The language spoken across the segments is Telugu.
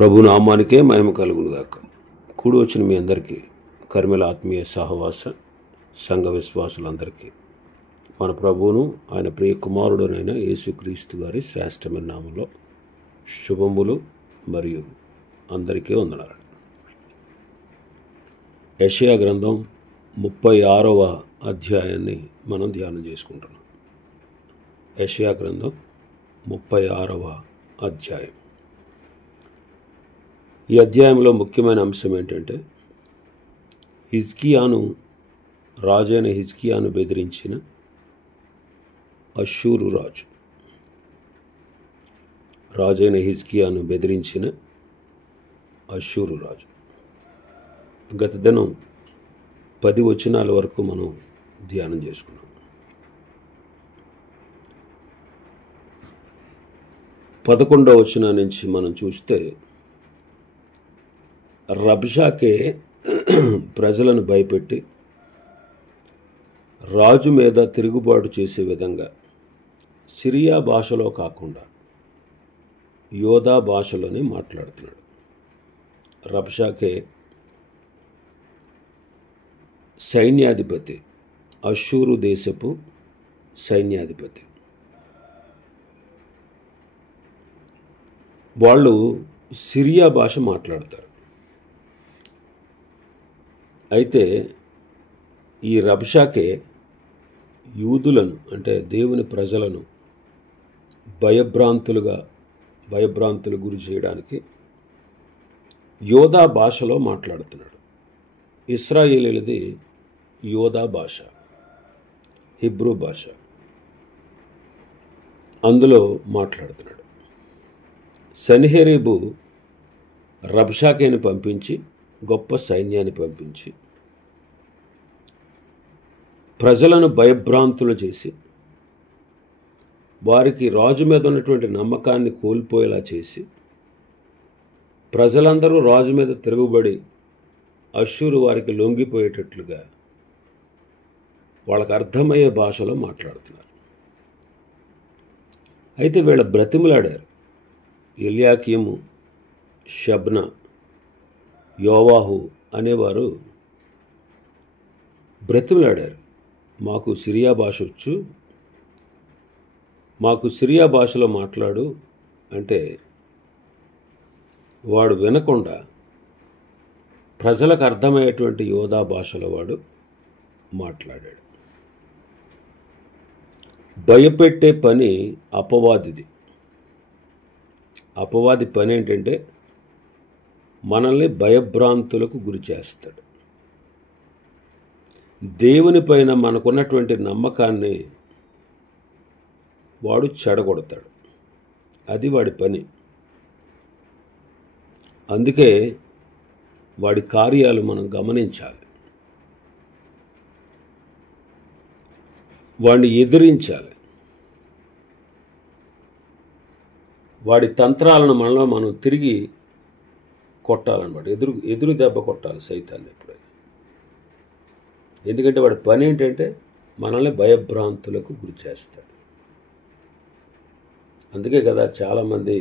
ప్రభు నామానికే మహిమ కలుగునుగాక. కూడి వచ్చిన మీ అందరికీ కర్మల ఆత్మీయ సహవాస సంఘ విశ్వాసులందరికీ మన ప్రభువును ఆయన ప్రియ కుమారుడునైన యేసుక్రీస్తు గారి శ్రేష్టమైన నామంలో శుభములు మరియు అందరికీ వందనాలు. యెషయా గ్రంథం 36వ అధ్యాయాన్ని మనం ధ్యానం చేసుకుంటున్నాం. యెషయా గ్రంథం 36వ అధ్యాయం. ఈ అధ్యాయంలో ముఖ్యమైన అంశం ఏంటంటే రాజైన హిజ్కియాను బెదిరించిన అష్షూరు రాజు. రాజైన హిజ్కియాను బెదిరించిన అష్షూరు రాజు. గత దినం 10 వచనాల వరకు మనం ధ్యానం చేసుకున్నాం. 11వ వచనం నుంచి మనం చూస్తే రబ్షాకే ప్రజలను భయపెట్టి రాజు మీద తిరుగుబాటు చేసే విధంగా సిరియా భాషలో కాకుండా యోధా భాషలోనే మాట్లాడుతున్నాడు. రబ్షాకే సైన్యాధిపతి, అష్షూరు దేశపు సైన్యాధిపతి. వాళ్ళు సిరియా భాష మాట్లాడతారు. అయితే ఈ రబ్షాకే యూదులను అంటే దేవుని ప్రజలను భయభ్రాంతులు గురి చేయడానికి యోధా భాషలో మాట్లాడుతున్నాడు. ఇశ్రాయేలీలది యోధా భాష, హిబ్రూ భాష, అందులో మాట్లాడుతున్నాడు. సన్హెరీబు రబ్షాకేని పంపించి, గొప్ప సైన్యాన్ని పంపించి ప్రజలను భయభ్రాంతులు చేసి వారికి రాజు మీద ఉన్నటువంటి నమ్మకాన్ని కోల్పోయేలా చేసి ప్రజలందరూ రాజు మీద తిరుగుబడి అష్షూరు వారికి లొంగిపోయేటట్లుగా వాళ్ళకు అర్థమయ్యే భాషలో మాట్లాడుతున్నారు. అయితే వీళ్ళ బ్రతిమలాడారు. ఎల్యాకీము, షబ్నా, యోవాహు అనేవారు బ్రతిమలాడారు. మాకు సిరియా భాష వచ్చు, మాకు సిరియా భాషలో మాట్లాడు అంటే వాడు వినకుండా ప్రజలకు అర్థమయ్యేటువంటి యోధా భాషలో వాడు మాట్లాడాడు. భయపెట్టే పని అపవాదిది. అపవాది పని ఏంటంటే మనల్ని భయభ్రాంతులకు గురి చేస్తాడు. దేవుని పైన మనకున్నటువంటి నమ్మకాన్ని వాడు చెడగొడతాడు. అది వాడి పని. అందుకే వాడి కార్యాలు మనం గమనించాలి, వాడిని ఎదిరించాలి. వాడి తంత్రాలను మనలో మనం తిరిగి కొట్టాలన్నమాట. ఎదురు దెబ్బ కొట్టాలి సైతాన్ని ఎప్పుడైనా. ఎందుకంటే వాడి పని ఏంటంటే మనల్ని భయభ్రాంతులకు గురి చేస్తాడు. అందుకే కదా చాలామంది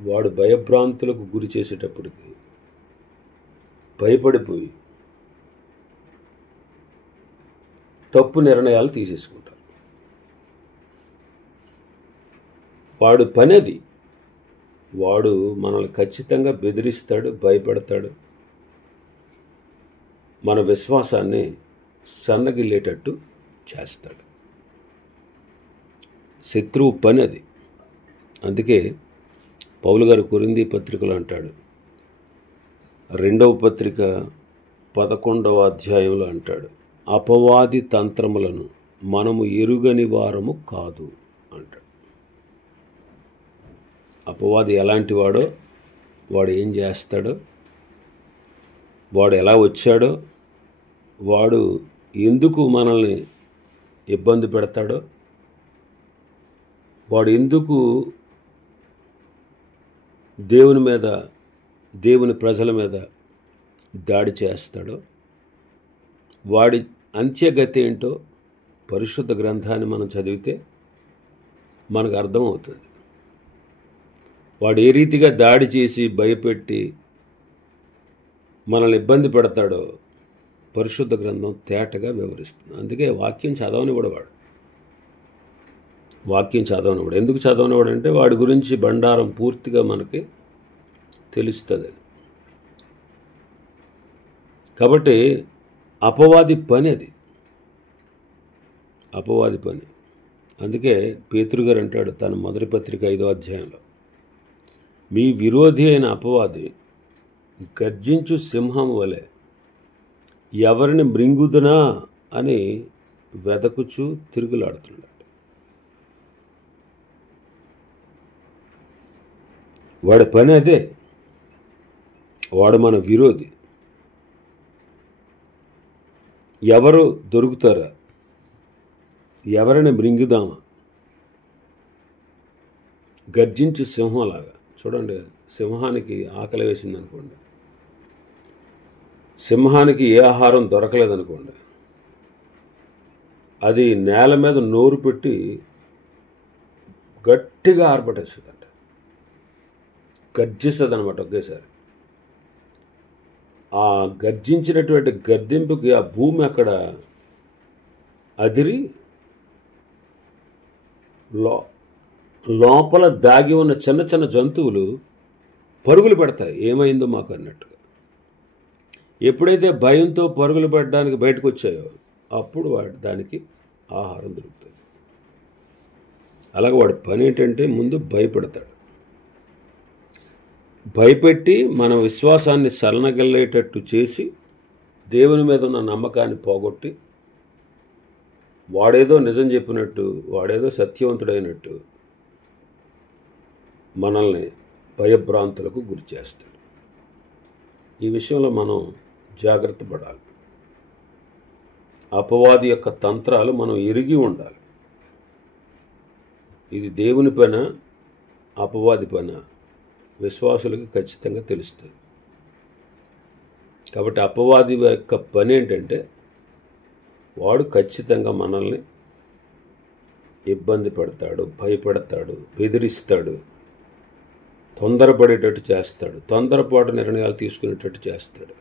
వాడు భయభ్రాంతులకు గురి చేసేటప్పటికి భయపడిపోయి తప్పు నిర్ణయాలు తీసేసుకుంటారు. వాడు పని అది. వాడు మనల్ని ఖచ్చితంగా బెదిరిస్తాడు, భయపెడతాడు, మన విశ్వాసాన్ని సన్నగిల్లేటట్టు చేస్తాడు. శత్రువు పని అది. అందుకే పౌలు గారు కొరింథీ పత్రికలో అంటాడు, 2వ పత్రిక 11వ అధ్యాయంలో అంటాడు, అపవాది తంత్రములను మనము ఎరుగని వారము కాదు అంటాడు. అపవాది ఎలాంటి వాడో, వాడు ఏం చేస్తాడో, వాడు ఎలా వచ్చాడో, వాడు ఎందుకు మనల్ని ఇబ్బంది పెడతాడో, వాడు ఎందుకు దేవుని ప్రజల మీద దాడి చేస్తాడో, వాడి అంత్యగతి ఏంటో పరిశుద్ధ గ్రంథాన్ని మనం చదివితే మనకు అర్థమవుతుంది. వాడు ఏ రీతిగా దాడి చేసి భయపెట్టి మనల్ని ఇబ్బంది పెడతాడో పరిశుద్ధ గ్రంథం తేటగా వివరిస్తుంది. అందుకే వాక్యం చదవనివాడు వాడు. వాక్యం చదవనివాడు. ఎందుకు చదవనివాడు అంటే వాడి గురించి బండారం పూర్తిగా మనకి తెలుస్తుంది. కాబట్టి అపవాది పని అది, అపవాది పని. అందుకే పేతురు గారు అంటాడు తన మొదటి పత్రిక 5వ అధ్యాయంలో, మీ విరోధి అయిన అపవాది గర్జించు సింహం వలె ఎవరిని మృంగుదునా అని వెదకుచూ తిరుగులాడుతున్నాడు. వాడి పని అదే. వాడు మన విరోధి. ఎవరు దొరుకుతారా, ఎవరిని మృంగుదామా, గర్జించు సింహంలాగా. చూడండి, సింహానికి ఆకలి వేసింది అనుకోండి, సింహానికి ఏ ఆహారం దొరకలేదనుకోండి, అది నేల మీద నోరు పెట్టి గట్టిగా ఆర్భటిస్తుందంట, గర్జిస్తుంది అనమాట ఒకేసారి. ఆ గర్జించినటువంటి గర్దింపుకి ఆ భూమి అక్కడ అదిరి లోపల దాగి ఉన్న చిన్న చిన్న జంతువులు పరుగులు పెడతాయి, ఏమైందో మాకు అన్నట్టుగా. ఎప్పుడైతే భయంతో పరుగులు పెట్టడానికి బయటకు వచ్చాయో అప్పుడు దానికి ఆహారం దొరుకుతుంది. అలాగే వాడి పని ఏంటంటే ముందు భయపెడతాడు. భయపెట్టి మన విశ్వాసాన్ని సలనగల్లేటట్టు చేసి దేవుని మీద ఉన్న నమ్మకాన్ని పోగొట్టి వాడేదో నిజం చెప్పినట్టు, వాడేదో సత్యవంతుడైనట్టు మనల్ని భయభ్రాంతులకు గురి చేస్తాడు. ఈ విషయంలో మనం జాగ్రత్త పడాలి. అపవాది యొక్క తంత్రాలు మనం ఎరిగి ఉండాలి. ఇది దేవుని పైన అపవాది పైన విశ్వాసులకు ఖచ్చితంగా తెలుస్తుంది. కాబట్టి అపవాది యొక్క పని ఏంటంటే వాడు ఖచ్చితంగా మనల్ని ఇబ్బంది పెడతాడు, భయపెడతాడు, బెదిరిస్తాడు, తొందరపడేటట్టు చేస్తాడు, తొందరపాటు నిర్ణయాలు తీసుకునేటట్టు చేస్తాడు,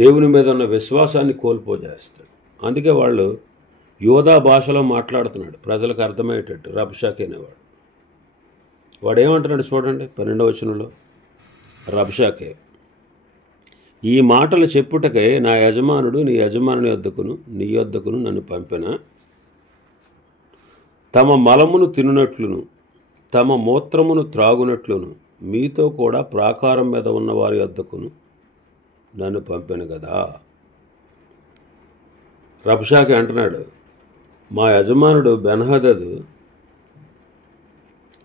దేవుని మీద ఉన్న విశ్వాసాన్ని కోల్పోజేస్తాడు. అందుకే వాళ్ళు యోధా భాషలో మాట్లాడుతున్నాడు, ప్రజలకు అర్థమయ్యేటట్టు. రబ్షాకే అనేవాడు. వాడు ఏమంటున్నాడు చూడండి 12వ వచనంలో, రబ్షాకే, ఈ మాటలు చెప్పుటకై నా యజమానుడు నీ యజమానుని యొద్దకును నీ యొద్దకును నన్ను పంపిన, తమ మలమును తినునట్లును తమ మూత్రమును త్రాగునట్లును మీతో కూడా ప్రాకారం మీద ఉన్న వారి యొద్దకును నన్ను పంపాను కదా. రబ్షాకే అంటున్నాడు, మా యజమానుడు బెన్హదదు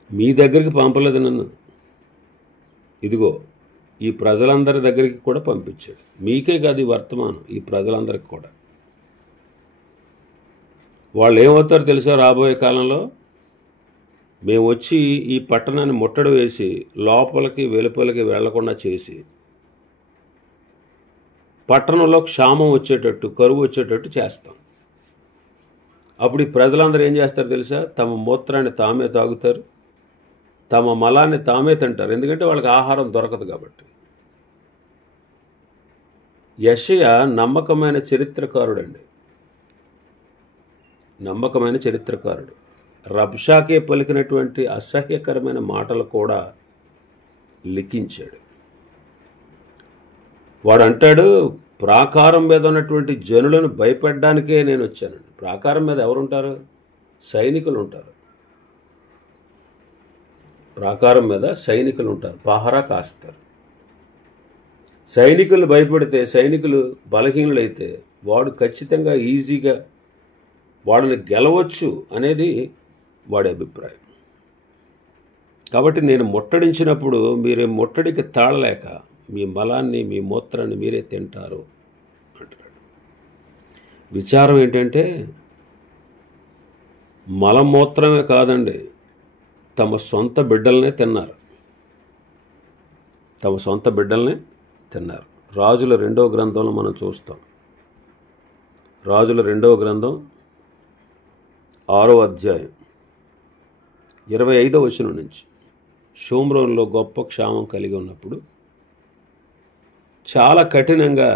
మీ దగ్గరికి పంపలేదు నన్ను, ఇదిగో ఈ ప్రజలందరి దగ్గరికి కూడా పంపించాడు. మీకే కాదు ఈ వర్తమానం, ఈ ప్రజలందరికీ కూడా. వాళ్ళు ఏమవుతారో తెలుసా రాబోయే కాలంలో? మేము వచ్చి ఈ పట్టణాన్ని ముట్టడి వేసి లోపలికి వెలుపలికి వెళ్లకుండా చేసి పట్టణంలో క్షామం వచ్చేటట్టు, కరువు వచ్చేటట్టు చేస్తాం. అప్పుడు ఈ ప్రజలందరూ ఏం చేస్తారు తెలుసా? తమ మూత్రాన్ని తామే తాగుతారు, తమ మలాన్ని తామే తింటారు. ఎందుకంటే వాళ్ళకి ఆహారం దొరకదు కాబట్టి. యెషయా నమ్మకమైన చరిత్రకారుడండి, నమ్మకమైన చరిత్రకారుడు. రబ్షాకే పలికినటువంటి అసహ్యకరమైన మాటలు కూడా లిఖించాడు. వాడు అంటాడు, ప్రాకారం మీద ఉన్నటువంటి జనులను భయపెట్టడానికే నేను వచ్చానండి. ప్రాకారం మీద ఎవరుంటారు? సైనికులు ఉంటారు. ప్రాకారం మీద సైనికులు ఉంటారు, పహరా కాస్తారు. సైనికులు భయపెడితే, సైనికులు బలహీనులైతే వాడు ఖచ్చితంగా ఈజీగా వాడిని గెలవచ్చు అనేది వాడి అభిప్రాయం. కాబట్టి నేను ముట్టడించినప్పుడు మీరే ముట్టడికి తాళలేక మీ మలాన్ని మీ మూత్రాన్ని మీరే తింటారు అంటాడు. విచారం ఏంటంటే మలమూత్రమే కాదండి, తమ సొంత బిడ్డలనే తిన్నారు, తమ సొంత బిడ్డలనే తిన్నారు. రాజుల 2వ గ్రంథంలో మనం చూస్తాం. రాజుల 2వ గ్రంథం 6వ అధ్యాయం 25వ వచనం నుంచి, షోమ్రోన్లో గొప్ప క్షామం కలిగి ఉన్నప్పుడు చాలా కఠినంగా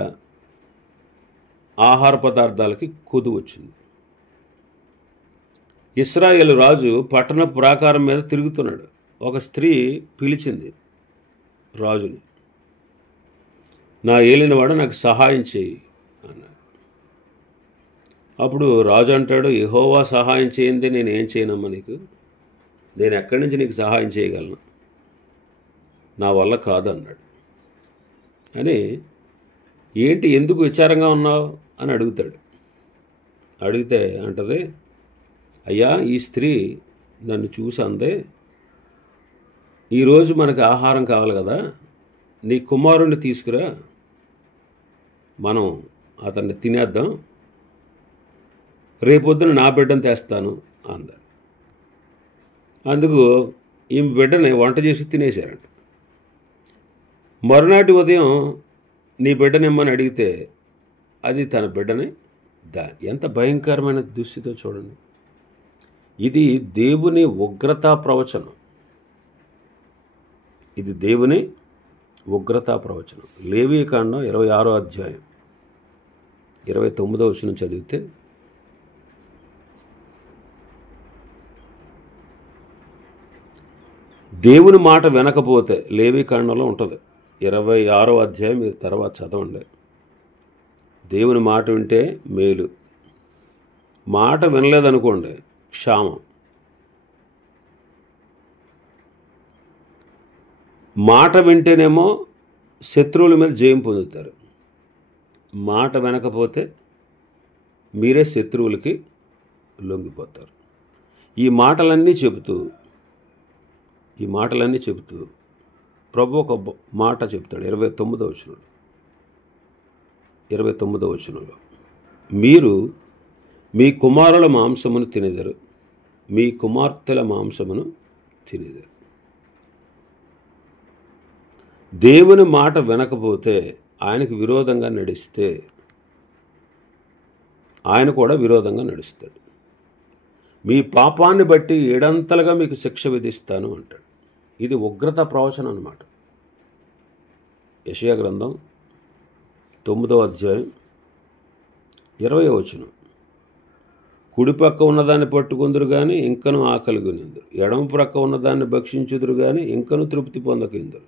ఆహార పదార్థాలకి కొదువు వచ్చింది. ఇశ్రాయేలు రాజు పట్టణ ప్రాకారం మీద తిరుగుతున్నాడు. ఒక స్త్రీ పిలిచింది రాజుని, నా ఏలినవాడు నాకు సహాయం చేయి అన్నాడు. అప్పుడు రాజు అంటాడు, యెహోవా సహాయం చేయింది నేను ఏం చేయనమ్మా నీకు, నేను ఎక్కడి నుంచి నీకు సహాయం చేయగలను, నా వల్ల కాదు అన్నాడు. అని ఏంటి ఎందుకు విచారంగా ఉన్నావు అని అడుగుతాడు. అడిగితే అంటది, అయ్యా ఈ స్త్రీ నన్ను చూసి అందే, ఈరోజు మనకు ఆహారం కావాలి కదా, నీ కుమారుణ్ణి తీసుకురా, మనం అతన్ని తినేద్దాం, రేపొద్దున నా బిడ్డను తెస్తాను అందాడు. అందుకు ఈ బిడ్డని వంట చేసి తినేశారంట. మరునాటి ఉదయం నీ బిడ్డనిమ్మని అడిగితే అది తన బిడ్డని ఎంత భయంకరమైన దుస్థితో చూడండి. ఇది దేవుని ఉగ్రతా ప్రవచనం. ఇది దేవుని ఉగ్రతా ప్రవచనం. లేవీకాండం 26వ అధ్యాయం 29వ వచనం చదివితే, దేవుని మాట వినకపోతే, లేవీకాండంలో ఉంటుంది 26వ అధ్యాయం, మీరు తర్వాత చదవండి. దేవుని మాట వింటే మేలు, మాట వినలేదనుకోండి క్షామం. మాట వింటేనేమో శత్రువుల మీద జయం పొందుతారు, మాట వినకపోతే మీరే శత్రువులకి లొంగిపోతారు. ఈ మాటలన్నీ చెబుతూ ప్రభు ఒక మాట చెప్తాడు 29వ వచనంలో, మీరు మీ కుమారుల మాంసమును తినెదరు, మీ కుమార్తెల మాంసమును తినెదరు. దేవుని మాట వినకపోతే, ఆయనకు విరోధంగా నడిస్తే ఆయన కూడా విరోధంగా నడుస్తాడు. మీ పాపాన్ని బట్టి ఏడంతలుగా మీకు శిక్ష విధిస్తాను అంటాడు. ఇది ఉగ్రత ప్రవచనం అన్నమాట. యెషయా గ్రంథం 9వ అధ్యాయం 20వ వచనం, కుడి ప్రక్క ఉన్నదాన్ని పట్టుకుందురు కానీ ఇంకను ఆకలిగొనిందురు, ఎడమ ప్రక్క ఉన్నదాన్ని భక్షించుదురు కానీ ఇంకను తృప్తి పొందకిందురు,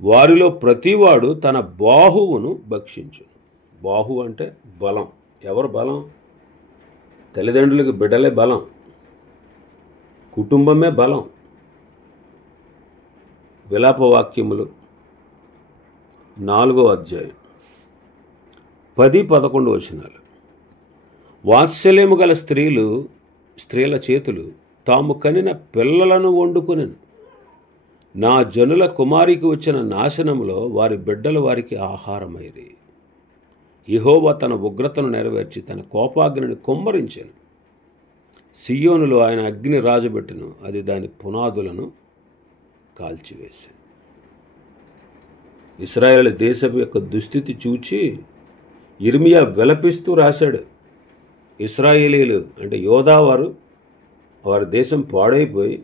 వారిలో ప్రతివాడు తన బాహువును భక్షించు. బాహువు అంటే బలం. ఎవరు బలం? తల్లిదండ్రులకి బిడ్డలే బలం, కుటుంబమే బలం. విలాపవాక్యములు 4వ అధ్యాయం 10-11 వచనాలు, వాత్సల్యము గల స్త్రీల చేతులు తాము కనిన పిల్లలను వండుకొనెను, నా జనుల కుమారికి వచ్చిన నాశనంలో వారి బిడ్డలు వారికి ఆహారమైరి. యెహోవా తన ఉగ్రతను నెరవేర్చి తన కోపాగ్నిని కుమ్మరించెను. సియోనులో ఆయన అగ్ని రాజబెట్టును, అది దాని పునాదులను కాల్చివేశాను. ఇశ్రాయేలు దేశం యొక్క దుస్థితి చూచి యిర్మీయా విలపిస్తూ రాశాడు. ఇశ్రాయేలీలు అంటే యోధావారు, వారి దేశం పాడైపోయి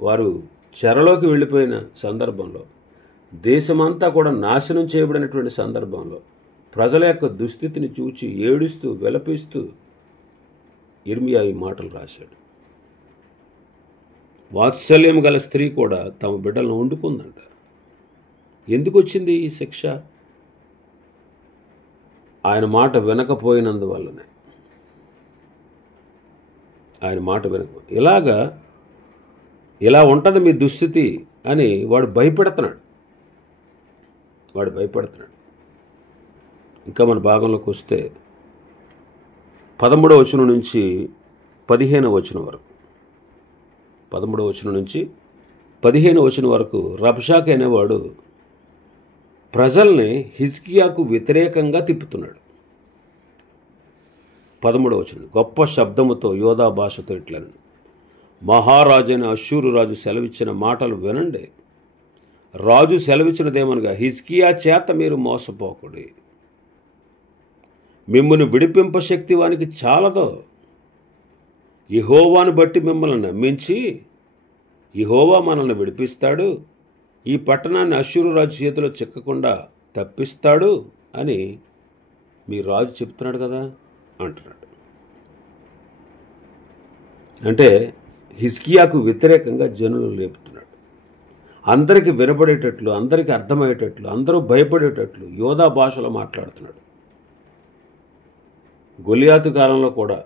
వారు చెరలోకి వెళ్ళిపోయిన సందర్భంలో, దేశమంతా కూడా నాశనం చేయబడినటువంటి సందర్భంలో ప్రజల యొక్క దుస్థితిని చూచి ఏడుస్తూ విలపిస్తూ యిర్మీయా ఈ మాటలు రాశాడు. వాత్సల్యం గల స్త్రీ కూడా తమ బిడ్డలను వండుకుందంట. ఎందుకు వచ్చింది ఈ శిక్ష? ఆయన మాట వినకపోయినందువల్లనే. ఆయన మాట ఇలా ఉంటుంది మీ దుస్థితి అని వాడు భయపెడుతున్నాడు. ఇంకా మన భాగంలోకి వస్తే 13వ వచనం నుంచి 15వ వచనం వరకు, 13వ వచనం నుంచి 15వ వచనం వరకు రబ్షాక్ అనేవాడు ప్రజల్ని హిజ్కియాకు వ్యతిరేకంగా తిప్పుతున్నాడు. 13వ వచనం, గొప్ప శబ్దముతో యోధా భాషతో ఇట్లను, మహారాజైన అష్షూరు రాజు సెలవిచ్చిన మాటలు వినండి. రాజు సెలవిచ్చినదేమనగా, హిజ్కియా చేత మీరు మోసపోకుడి, మిమ్మల్ని విడిపింప శక్తి వానికి చాలదో. యెహోవాను బట్టి మిమ్మల్ని నమ్మించి యెహోవా మనల్ని విడిపిస్తాడు, ఈ పట్టణాన్ని అష్షూరు రాజు చేతిలో చిక్కకుండా తప్పిస్తాడు అని మీ రాజు చెప్తున్నాడు కదా అంటున్నాడు. అంటే హిజ్కియాకు వ్యతిరేకంగా జనులు లేపుతున్నాడు. అందరికీ వినపడేటట్లు, అందరికీ అర్థమయ్యేటట్లు, అందరూ భయపడేటట్లు యోధా భాషలో మాట్లాడుతున్నాడు. గొలియాతు కాలంలో కూడా,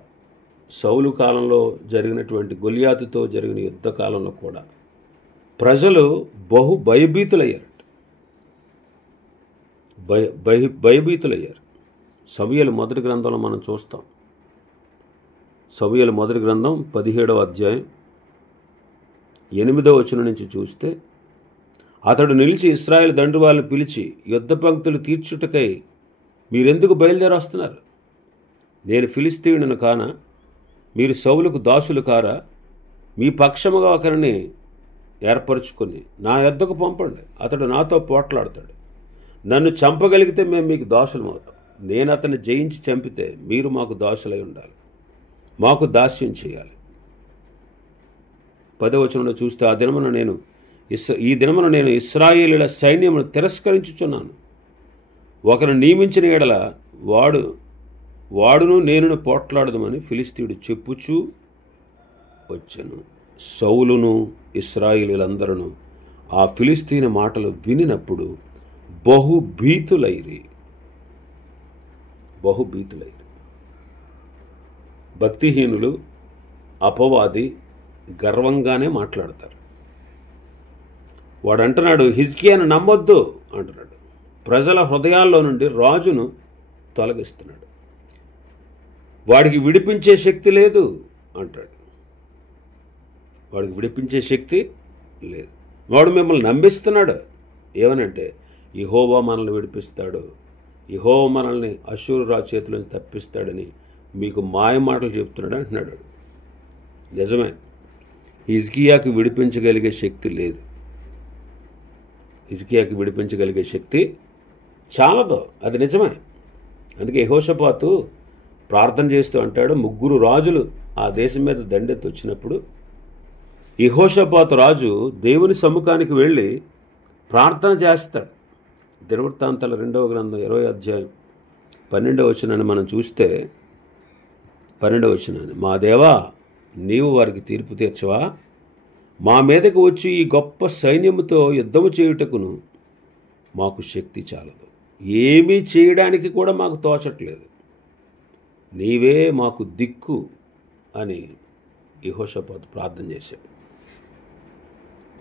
సౌలు కాలంలో జరిగినటువంటి గొలియాతుతో జరిగిన యుద్ధ కాలంలో కూడా ప్రజలు బహు భయభీతులయ్యారు. భయభీతులయ్యారు. సమూయేలు మొదటి గ్రంథంలో మనం చూస్తాం. సమూయేలు మొదటి గ్రంథం 17వ అధ్యాయం 8వ వచనం నుంచి చూస్తే, అతడు నిలిచి ఇశ్రాయేలు దండువాళ్ళని పిలిచి, యుద్ధ పంక్తులు తీర్చుటకై మీరెందుకు బయలుదేరి వస్తున్నారు? నేను ఫిలిస్తీయుడను కానా? మీరు సౌలుకు దాసులు కారా? మీ పక్షముగా ఒకరిని ఏర్పరచుకొని నా యొద్దకు పంపండి. అతడు నాతో పోట్లాడతాడు. నన్ను చంపగలిగితే మేము మీకు దాసులం అవుతాం. నేను అతన్ని జయించి చంపితే మీరు మాకు దాసులై ఉండాలి, మాకు దాస్యం చేయాలి. 10వ వచనంలో చూస్తే, ఈ దినమున నేను ఇశ్రాయేలీయుల సైన్యమును తిరస్కరించుచున్నాను. ఒకరిని నియమించిన ఎడల వాడును నేనును పోట్లాడదామని ఫిలిస్తీయుడు చెప్పుచూ వచ్చెను. సౌలును ఇశ్రాయేలీయులందరూ ఆ ఫిలిస్తీని మాటలు వినినప్పుడు బహుభీతులైరి. భక్తిహీనులు, అపవాది గర్వంగానే మాట్లాడతారు. వాడు అంటున్నాడు, హిజ్కియాను నమ్మొద్దు అంటున్నాడు. ప్రజల హృదయాల్లో నుండి రాజును తొలగిస్తున్నాడు. వాడికి విడిపించే శక్తి లేదు అంటాడు. వాడికి విడిపించే శక్తి లేదు. వాడు మిమ్మల్ని నమ్మిస్తున్నాడు. ఏమనంటే, యెహోవా మనల్ని విడిపిస్తాడు, యెహోవా మనల్ని అష్షూరు రాజు చేతిలోంచి తప్పిస్తాడని మీకు మాయ మాటలు చెప్తున్నాడు అంటున్నాడు. నిజమే, హిజ్కియాకు విడిపించగలిగే శక్తి లేదు. హిజ్కియాకు విడిపించగలిగే శక్తి చాలదు, అది నిజమే. అందుకే యెహోషాపాతు ప్రార్థన చేస్తూ అంటాడు, 3 రాజులు ఆ దేశం మీద దండెత్తి వచ్చినప్పుడు యెహోషాపాతు రాజు దేవుని సమ్ముఖానికి వెళ్ళి ప్రార్థన చేస్తాడు. దినవృత్తాంతాల 2వ గ్రంథం 20వ అధ్యాయం 12వ వచనాన్ని మనం చూస్తే, 12వ వచనాన్ని, మా దేవా నీవు వారికి తీర్పు తీర్చవా? మా మీదకు వచ్చి ఈ గొప్ప సైన్యముతో యుద్ధము చేయుటకును మాకు శక్తి చాలదు, ఏమీ చేయడానికి కూడా మాకు తోచట్లేదు, నీవే మాకు దిక్కు అని యెహోషాపాతు ప్రార్థన చేశాడు.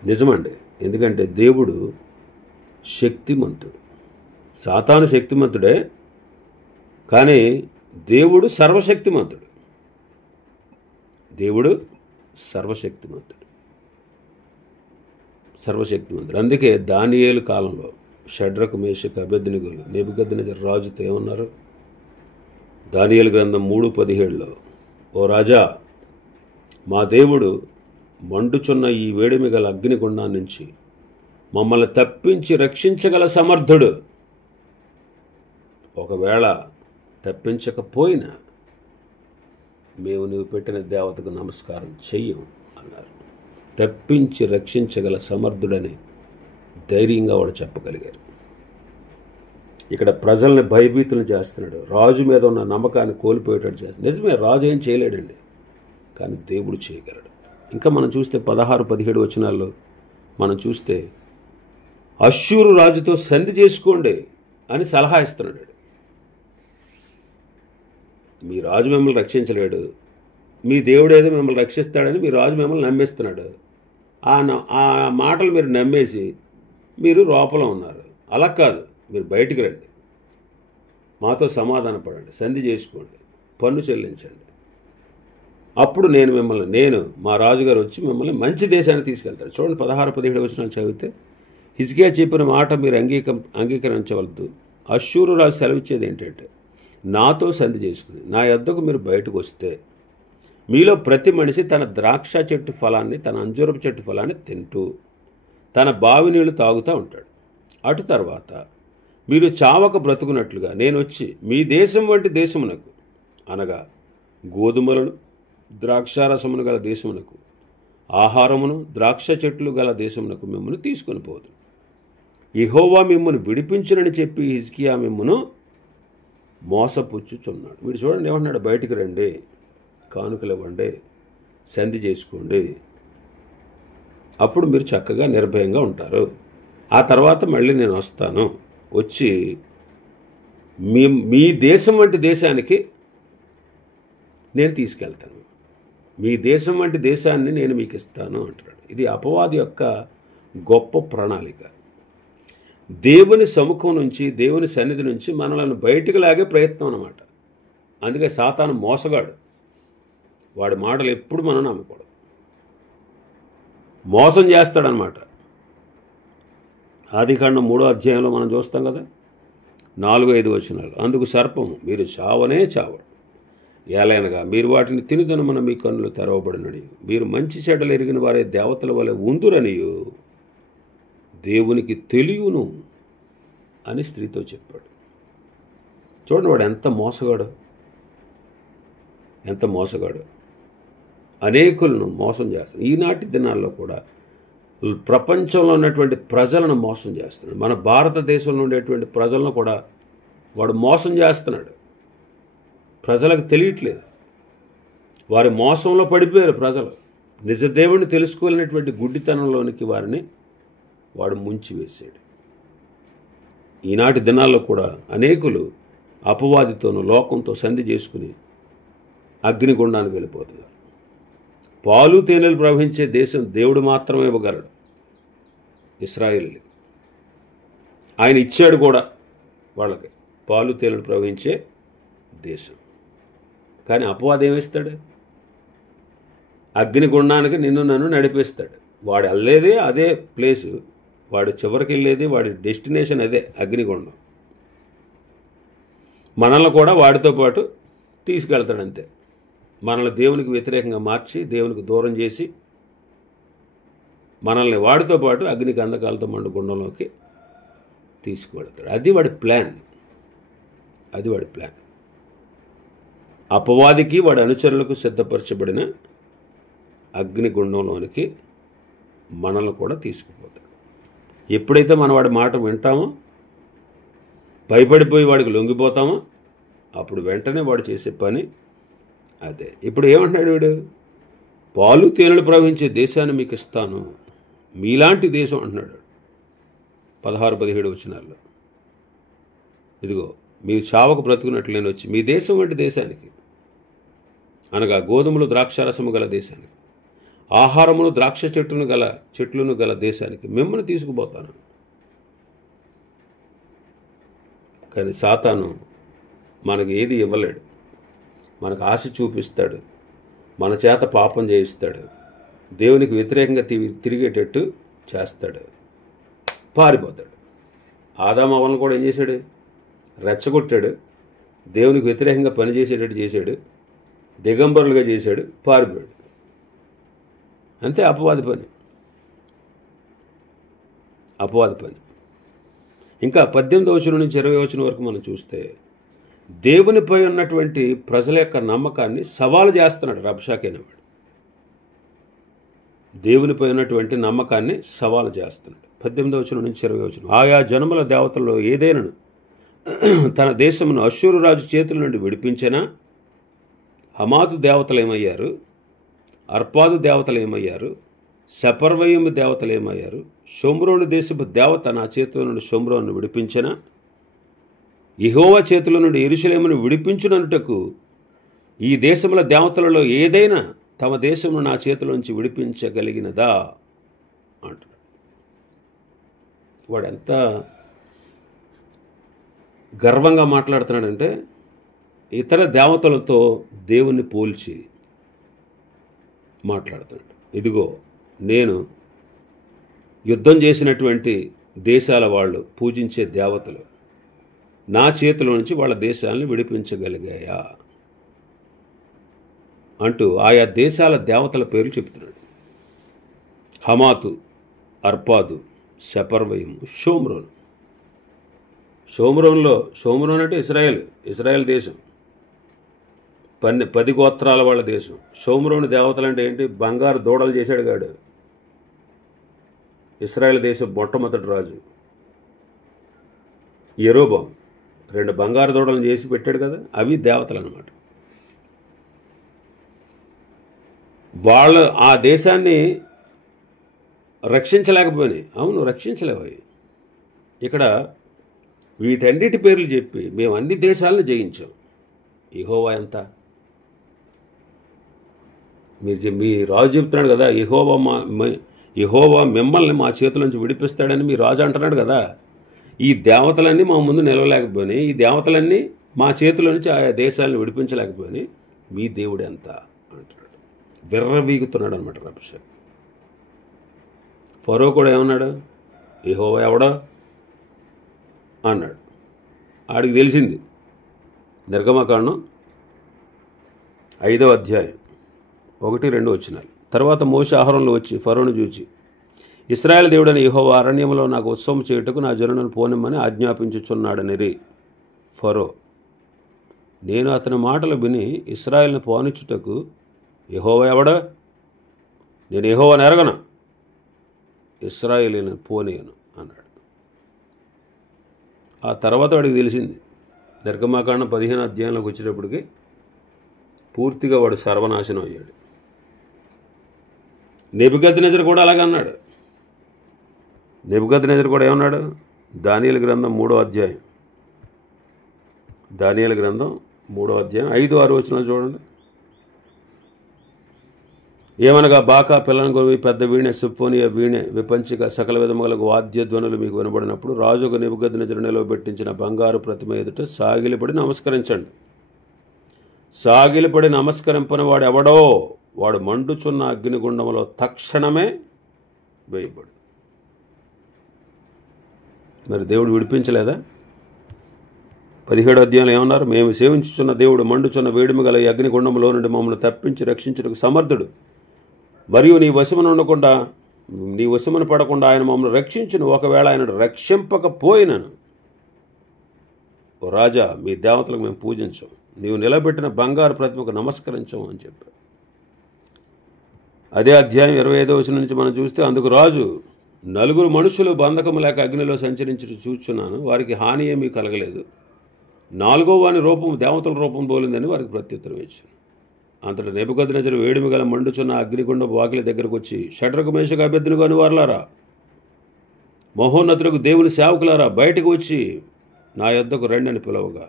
నిజమండి, ఎందుకంటే దేవుడు శక్తిమంతుడు. సాతాను శక్తిమంతుడే, కానీ దేవుడు సర్వశక్తిమంతుడు. దేవుడు సర్వశక్తిమంతుడు. అందుకే దానియేలు కాలంలో షడ్రకు, మేషకు, అబేద్నెగోలు నెబుకద్నెజరు రాజుతో ఏమన్నారు? దానియేలు గ్రంథం 3:17లో, ఓ రాజా, మా దేవుడు మండుచున్న ఈ వేడిమి గల అగ్నిగుండం నుంచి మమ్మల్ని తప్పించి రక్షించగల సమర్థుడు. ఒకవేళ తప్పించకపోయినా మేము నీవు పెట్టిన దేవతకు నమస్కారం చెయ్యం అన్నారు. తప్పించి రక్షించగల సమర్థుడని ధైర్యంగా వాడు చెప్పగలిగారు. ఇక్కడ ప్రజల్ని భయభీతులను చేస్తున్నాడు. రాజు మీద ఉన్న నమ్మకాన్ని కోల్పోయేటట్టు చేస్తున్నాడు. నిజమే, రాజు ఏం చేయలేడండి, కానీ దేవుడు చేయగలడు. ఇంకా మనం చూస్తే 16-17 వచనాల్లో మనం చూస్తే, అష్షూరు రాజుతో సంధి చేసుకోండి అని సలహా ఇస్తున్నాడు. మీ రాజు మిమ్మల్ని రక్షించలేడు, మీ దేవుడు ఏదో మిమ్మల్ని రక్షిస్తాడని మీ రాజు మిమ్మల్ని నమ్మేస్తున్నాడు. ఆ మాటలు మీరు నమ్మేసి మీరు లోపల ఉన్నారు. అలా కాదు, మీరు బయటికి రండి, మాతో సమాధాన పడండి, సంధి చేసుకోండి, పన్ను చెల్లించండి. అప్పుడు నేను మా రాజుగారు వచ్చి మిమ్మల్ని మంచి దేశాన్ని తీసుకెళ్తాడు. చూడండి, 16-17 వచనాలు చదివితే, హిజ్కియా చెప్పిన మాట మీరు అంగీకరించవద్దు. అష్షూరు రాజు సెలవిచ్చేది ఏంటంటే, నాతో సంధి చేసుకుని నా యొద్దకు మీరు బయటకు వస్తే మీలో ప్రతి మనిషి తన ద్రాక్ష చెట్టు ఫలాన్ని, తన అంజూరపు చెట్టు ఫలాన్ని తింటూ తన బావి నీళ్లు తాగుతూ ఉంటాడు. అటు తర్వాత మీరు చావక బ్రతుకున్నట్లుగా నేను వచ్చి మీ దేశం వంటి దేశమునకు, అనగా గోధుమలను ద్రాక్షారసమును గల దేశమునకు ఆహారమును ద్రాక్ష చెట్లు గల దేశమునకు మిమ్మల్ని తీసుకొని పోదు. యెహోవా మిమ్మల్ని విడిపించునని చెప్పి హిజ్కియా మిమ్మను మోసపుచ్చుచున్నాడు. వీడు చూడండి ఏమంటున్నాడు, బయటికి రండి, కానుకలు ఇవ్వండి, సంధి చేసుకోండి, అప్పుడు మీరు చక్కగా నిర్భయంగా ఉంటారు. ఆ తర్వాత మళ్ళీ నేను వస్తాను, వచ్చి మీ దేశం వంటి దేశానికి నేను తీసుకెళ్తాను, మీ దేశం వంటి దేశాన్ని నేను మీకు ఇస్తాను అంటున్నాడు. ఇది అపవాది యొక్క గొప్ప ప్రణాళిక. దేవుని సముఖం నుంచి, దేవుని సన్నిధి నుంచి మనల్ని బయటికి లాగే ప్రయత్నం అన్నమాట. అందుకే సాతాను మోసగాడు. వాడి మాటలు ఎప్పుడు మనం నమ్మకూడదు. మోసం చేస్తాడనమాట. ఆదికాండం 3వ అధ్యాయంలో మనం చూస్తాం కదా, 4-5 వచనాలు. అందుకు సర్పము, మీరు చావనే చావరు, ఏలైనగా మీరు వాటిని తినుదనమున మీ కన్నులు తెరవబడిననియు, మీరు మంచి చెడ్డలు ఎరిగిన వారే దేవతల వలె ఉందురనియు దేవునికి తెలియను అని స్త్రీతో చెప్పాడు. చూడండి వాడు ఎంత మోసగాడు, ఎంత మోసగాడు. అనేకులను మోసం చేస్తాడు. ఈనాటి దినాల్లో కూడా ప్రపంచంలో ఉన్నటువంటి ప్రజలను మోసం చేస్తున్నాడు. మన భారతదేశంలో ఉండేటువంటి ప్రజలను కూడా వాడు మోసం చేస్తున్నాడు. ప్రజలకు తెలియట్లేదు, వారి మోసంలో పడిపోయారు ప్రజలు. నిజదేవుడిని తెలుసుకోలేనటువంటి గుడ్డితనంలోనికి వారిని వాడు ముంచివేశాడు. ఈనాటి దినాల్లో కూడా అనేకులు అపవాదితోనూ లోకంతో సంధి చేసుకుని అగ్నిగుండానికి వెళ్ళిపోతున్నారు. పాలు తేనెలు ప్రవహించే దేశం దేవుడు మాత్రమే ఇవ్వగలడు ఇశ్రాయేలీయులకు. ఆయన ఇచ్చాడు కూడా వాళ్ళకి పాలు తేనెలు ప్రవహించే దేశం. కానీ అపవాది ఏమిస్తాడు? అగ్నిగుండానికి నిన్ను నన్ను నడిపిస్తాడు. వాడు వెళ్ళేదే అదే ప్లేసు, వాడు చివరికి వెళ్ళేది, వాడి డెస్టినేషన్ అదే, అగ్నిగుండం. మనల్ని కూడా వాడితో పాటు తీసుకెళ్తాడు అంతే. మనల్ని దేవునికి వ్యతిరేకంగా మార్చి, దేవునికి దూరం చేసి, మనల్ని వాడితో పాటు అగ్ని గంధకాలతో మండు గుండంలోకి తీసుకువెళ్తాడు. అది వాడి ప్లాన్, అది వాడి ప్లాన్. అపవాదికి వాడి అనుచరులకు సిద్ధపరచబడిన అగ్నిగుండంలోనికి మనల్ని కూడా తీసుకుపోతాడు. ఎప్పుడైతే మనం వాడి మాట వింటామో, భయపడిపోయి వాడికి లొంగిపోతామో, అప్పుడు వెంటనే వాడు చేసే పని అదే. ఇప్పుడు ఏమంటున్నాడు వీడు? పాలు తేనెలు ప్రవహించే దేశాన్ని మీకు ఇస్తాను, మీలాంటి దేశం అంటున్నాడు 16-17 వచనాల్లో. ఇదిగో మీరు చావకు బ్రతుకున్నట్లు నేను వచ్చి మీ దేశం వంటి దేశానికి, అనగా గోధుమలు ద్రాక్షారసము గల దేశానికి, ఆహారమును ద్రాక్ష చెట్లను గల దేశానికి మిమ్మల్ని తీసుకుపోతాను. కానీ సాతాను మనకు ఏది ఇవ్వలేడు. మనకు ఆశ చూపిస్తాడు, మన చేత పాపం చేయిస్తాడు, దేవునికి వ్యతిరేకంగా తిరిగేటట్టు చేస్తాడు, పారిపోతాడు. ఆదాము అవ్వలను కూడా ఏం చేశాడు? రెచ్చగొట్టాడు, దేవునికి వ్యతిరేకంగా పనిచేసేటట్టు చేశాడు, దిగంబరులుగా చేశాడు, పారిపోయాడు. అంతే అపవాది పని, అపవాది పని. ఇంకా 18వ వచనం నుంచి 20వ వచనం వరకు మనం చూస్తే దేవునిపై ఉన్నటువంటి ప్రజల యొక్క నమ్మకాన్ని సవాలు చేస్తున్నాడు రబ్షాకే అనేవాడు. దేవునిపై ఉన్నటువంటి నమ్మకాన్ని సవాలు చేస్తున్నాడు. 18వ వచనం నుంచి 20వ వచనం. ఆయా జనముల దేవతల్లో ఏదైనాను తన దేశమును అష్షూరు రాజు చేతుల నుండి విడిపించినా, హమాతు దేవతలు ఏమయ్యారు, అర్పాదు దేవతలు ఏమయ్యారు, సెపర్వయము దేవతలు ఏమయ్యారు, షోమ్రోను దేశపు దేవత నా చేతుల నుండి షోమ్రోను విడిపించిన, యెహోవా చేతుల నుండి యెరూషలేమును విడిపించుననుటకు ఈ దేశముల దేవతలలో ఏదైనా తమ దేశమును నా చేతుల నుంచి విడిపించగలిగినదా అంటున్నాడు. వాడు ఎంత గర్వంగా మాట్లాడుతున్నాడంటే, ఇతర దేవతలతో దేవుణ్ణి పోల్చి మాట్లాడుతున్నాడు. ఇదిగో నేను యుద్ధం చేసినటువంటి దేశాల వాళ్ళు పూజించే దేవతలు నా చేతిలో నుంచి వాళ్ళ దేశాలను విడిపించగలిగాయా అంటూ ఆయా దేశాల దేవతల పేర్లు చెప్తున్నాడు. హమాతు, అర్పాదు, సెపర్వయము, షోమ్రోను. షోమ్రోన్ అంటే ఇస్రాయేల్ దేశం. 10 గోత్రాల వాళ్ళ దేశం. షోమ్రోను దేవతలు అంటే ఏంటి? బంగారు దూడలు చేశాడు గాడు. ఇశ్రాయేల్ దేశం మొట్టమొదటి రాజు యెరోబాము 2 బంగారు దూడలను చేసి పెట్టాడు కదా, అవి దేవతలు అన్నమాట. వాళ్ళు ఆ దేశాన్ని రక్షించలేకపోయినాయి. అవును, రక్షించలేవు. ఇక్కడ వీటన్నిటి పేర్లు చెప్పి మేము అన్ని దేశాలను జయించాం. యెహోవా ఎంత? మీ రాజు చెప్తున్నాడు కదా, యెహోవా మిమ్మల్ని మా చేతుల నుంచి విడిపిస్తాడని మీ రాజు అంటున్నాడు కదా. ఈ దేవతలన్నీ మా ముందు నిలవలేకపోయినాయి, ఈ దేవతలన్నీ మా చేతుల నుంచి ఆయా దేశాలను విడిపించలేకపోయినాయి, మీ దేవుడు ఎంత అంటున్నాడు. విర్రవీగుతున్నాడు అనమాట రబ్షా. ఫరో కూడా ఏమన్నాడు? యెహోవా ఎవడా అన్నాడు. ఆడికి తెలిసింది. నిర్గమకాండం 5వ అధ్యాయం 1-2 వచనాలు. తర్వాత మోషే ఆహారంలో వచ్చి ఫరోను చూచి, ఇశ్రాయేలు దేవుడని యెహోవా అరణ్యంలో నాకు ఉత్సవం చేయుటకు నా జనులను పోనిమ్మని ఆజ్ఞాపించుచున్నాడనిరి. ఫరో, నేను అతని మాటలు విని ఇశ్రాయేలును పోనిచ్చుటకు యెహోవా ఎవడా? నేను యెహోవాను ఎరగను, ఇశ్రాయేలును పోనీయను అన్నాడు. ఆ తర్వాత వాడికి తెలిసింది. నిర్గమకాండం 15వ అధ్యాయంలోకి వచ్చేటప్పటికి పూర్తిగా వాడు సర్వనాశనం అయ్యాడు. నెబుకద్నెజరు కూడా అలాగే అన్నాడు. నెబుకద్నెజరు కూడా ఏమన్నాడు? దానియేలు గ్రంథం 3వ అధ్యాయం 5-6 వచనాలు చూడండి. ఏమనగా బాకా, పిల్లన గొరవి, పెద్ద వీణె, సిఫోనియ వీణె, విపంచిక, సకల విధములకు వాద్యధ్వనులు మీకు వినబడినప్పుడు రాజుకు నెబుకద్నెజరు నిలవబెట్టించిన బంగారు ప్రతిమ ఎదుట సాగిలిపడి నమస్కరించండి. సాగిలిపడి నమస్కరింపని వాడు ఎవడో వాడు మండుచున్న అగ్నిగుండంలో తక్షణమే వేయబడు. మరి దేవుడు విడిపించలేదా? 17వ అధ్యాయంలో ఏమన్నారు? మేము సేవించుచున్న దేవుడు మండుచున్న వేడిమి గల ఈ అగ్నిగుండంలో నుండి మమ్మల్ని తప్పించి రక్షించుటకు సమర్థుడు. మరియు నీ వశమును పడకుండా ఆయన మమ్మల్ని రక్షించును. ఒకవేళ ఆయన రక్షింపకపోయినను, ఓ రాజా, మీ దేవతలకు మేము పూజించం, నీవు నిలబెట్టిన బంగారు ప్రతిమకు నమస్కరించం అని చెప్పారు. అదే అధ్యాయం 25వ వచనం నుంచి మనం చూస్తే, అందుకు రాజు, 4 మనుషులు బంధకము లేక అగ్నిలో సంచరించి చూచున్నాను, వారికి హాని ఏమీ కలగలేదు. 4వ వాని రూపం దేవతల రూపం పోలిందని వారికి ప్రత్యుత్తరం ఇచ్చాను. అంతటా నెబుకద్నెజరు వేడిమి గల మండుచున్న అగ్నిగుండపు వాకిలి దగ్గరకు వచ్చి, షడ్రకు, మేషకు, అబేద్నెగో అని వారలారా, మహోన్నతులకు దేవుని సేవకులారా, బయటకు వచ్చి నా యొద్దకు రండి అని పిలవగా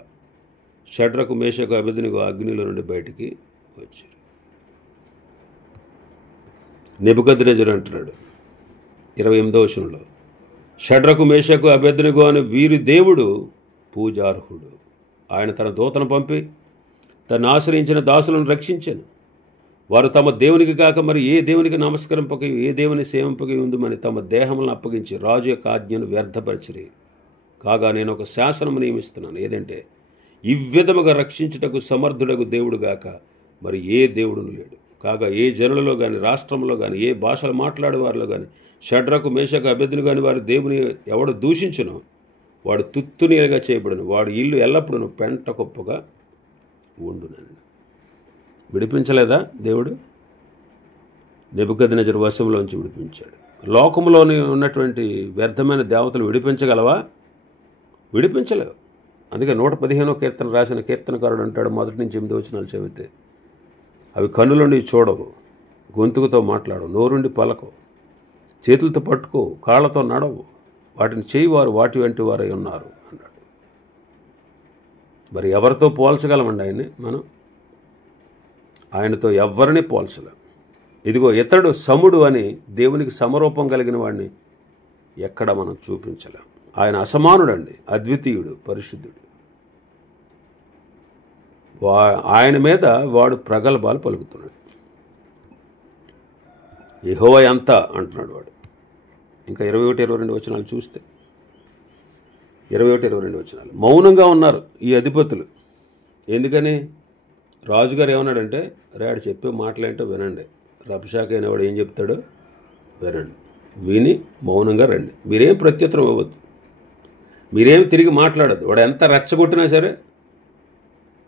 షడ్రకు, మేషకు, అబేద్నెగో అగ్నిలో నుండి బయటికి వచ్చారు. నెబుకద్నెజరు అంటున్నాడు 28వ వచనంలో, షడ్రకు, మేషకు, అబేద్నెగో అని వీరి దేవుడు పూజార్హుడు. ఆయన తన దూతను పంపి తను ఆశ్రయించిన దాసులను రక్షించాను. వారు తమ దేవునికి కాక మరి ఏ దేవునికి నమస్కరింపక, ఏ దేవుని సేవింపక ఉందమని తమ దేహములను అప్పగించి రాజు యొక్క ఆజ్ఞను వ్యర్థపరిచిరి. కాగా నేను ఒక శాసనము నియమిస్తున్నాను, ఏదంటే ఈ విధముగా రక్షించుటకు సమర్థుడకు దేవుడు గాక మరి ఏ దేవుడును లేడు. కాగా ఏ జనులలో కానీ, రాష్ట్రంలో కానీ, ఏ భాషలు మాట్లాడే వారిలో కానీ షడ్రకు, మేషకు, అబేద్నెగో అని వారి దేవుని ఎవడు దూషించునో వాడు తుత్తునీలుగా చేయబడును, వాడు ఇల్లు ఎల్లప్పుడూ పెంట కుప్పగా ఉండునని. విడిపించలేదా దేవుడు? నెబుకద్నెజరు వశంలోంచి విడిపించాడు. లోకంలోని ఉన్నటువంటి వ్యర్థమైన దేవతలు విడిపించగలవా? విడిపించలేవు. అందుకే 115వ కీర్తన రాసిన కీర్తనకారుడు అంటాడు, 1 నుంచి 8 వచనాలు చదివితే, అవి కన్నులుండి చూడవు, గొంతుకుతో మాట్లాడవు, నోరుండి పలకవు, చేతులతో పట్టుకో, కాళ్లతో నడవు, వాటిని చేయవారు వాటి వంటి వారై ఉన్నారు అన్నాడు. మరి ఎవరితో పోల్చగలమండి ఆయన్ని? మనం ఆయనతో ఎవరిని పోల్చలేం. ఇదిగో ఇతడు సముడు అని దేవునికి సమరూపం కలిగిన వాడిని ఎక్కడ మనం చూపించలేం. ఆయన అసమానుడండి, అద్వితీయుడు, పరిశుద్ధుడు. ఆయన మీద వాడు ప్రగల్భాలు పలుకుతున్నాడు. యెహోవా ఎంత అంటున్నాడు వాడు. ఇంకా 21-22 వచనాలు చూస్తే, 21-22 వచనాలు, మౌనంగా ఉన్నారు ఈ అధిపతులు. ఎందుకని? రాజుగారు ఏమన్నాడంటే, ఆడు చెప్పే మాటలేంటో వినండి, రబ్షాకే అనేవాడు ఏం చెప్తాడో వినండి, విని మౌనంగా రండి, మీరేం ప్రత్యుత్తరం ఇవ్వద్దు, మీరేమి తిరిగి మాట్లాడద్దు, వాడు ఎంత రెచ్చగొట్టినా సరే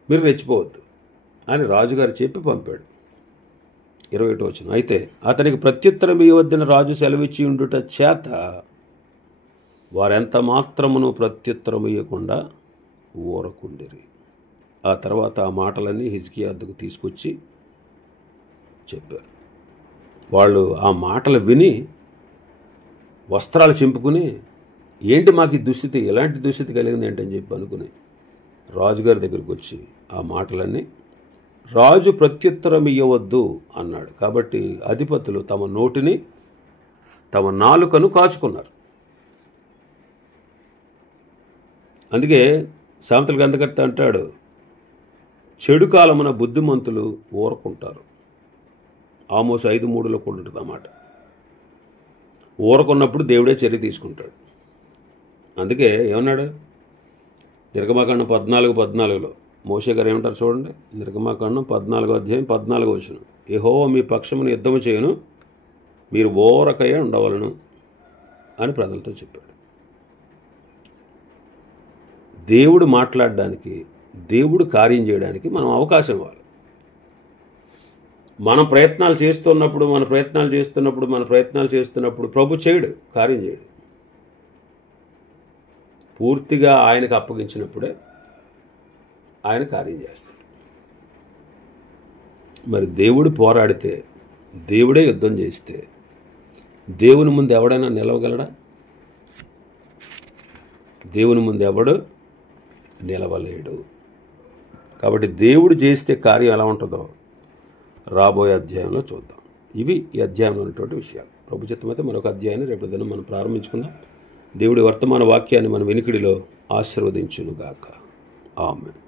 మీరు రెచ్చిపోవద్దు అని రాజుగారు చెప్పి పంపాడు. 21వ వచనం. అయితే అతనికి ప్రత్యుత్తరం ఇవ్వద్దని రాజు సెలవిచ్చి ఉండుట చేత వారెంత మాత్రమును ప్రత్యుత్తరం ఇవ్వకుండా ఊరకుండిరి. ఆ తర్వాత ఆ మాటలన్నీ హిజ్కియా వద్దకు తీసుకొచ్చి చెప్పారు. వాళ్ళు ఆ మాటలు విని వస్త్రాలు చింపుకుని, ఏంటి మాకు ఈ దుస్థితి, ఎలాంటి దుస్థితి కలిగింది ఏంటని చెప్పి అనుకుని రాజుగారి దగ్గరికి వచ్చి ఆ మాటలన్నీ, రాజు ప్రత్యుత్తరం ఇవ్వవద్దు అన్నాడు. కాబట్టి అధిపతులు తమ నోటిని, తమ నాలుకను కాచుకున్నారు. అందుకే సామెతల గ్రంథకర్త అంటాడు, చెడు కాలమున బుద్ధిమంతులు ఊరకుంటారు. ఆమోసు 5:3లో కూడా ఉంటుంది అన్నమాట. ఊరకున్నప్పుడు దేవుడే చర్య తీసుకుంటాడు. అందుకే ఏమన్నాడు నిర్గమాకాండం 14:14లో మోషే గారు ఏమంటారు చూడండి. నిర్గమాకాండం 14వ అధ్యాయం 14వ వచనం. యెహోవా మీ పక్షమును యుద్ధము చేయను, మీరు ఊరకయే ఉండవలను అని ప్రజలతో చెప్పాడు. దేవుడు మాట్లాడడానికి, దేవుడు కార్యం చేయడానికి మనం అవకాశం ఇవ్వాలి. మనం ప్రయత్నాలు చేస్తున్నప్పుడు ప్రభు చేయడు, కార్యం చేయడు. పూర్తిగా ఆయనకు అప్పగించినప్పుడే ఆయన కార్యం చేస్తాడు. మరి దేవుడు పోరాడితే, దేవుడే యుద్ధం చేస్తే దేవుని ముందు ఎవడైనా నిలవగలడా? దేవుని ముందు ఎవడు నిలవలేడు. కాబట్టి దేవుడు చేస్తే కార్యం ఎలా ఉంటుందో రాబోయే అధ్యాయంలో చూద్దాం. ఇవి ఈ అధ్యాయంలో ఉన్నటువంటి విషయాలు. ప్రభు చిత్తమైతే మరొక అధ్యాయాన్ని రేపు దినం మనం ప్రారంభించుకుందాం. దేవుడి వర్తమాన వాక్యాన్ని మన వెనుకడిలో ఆశీర్వదించునుగాక. ఆమేన్.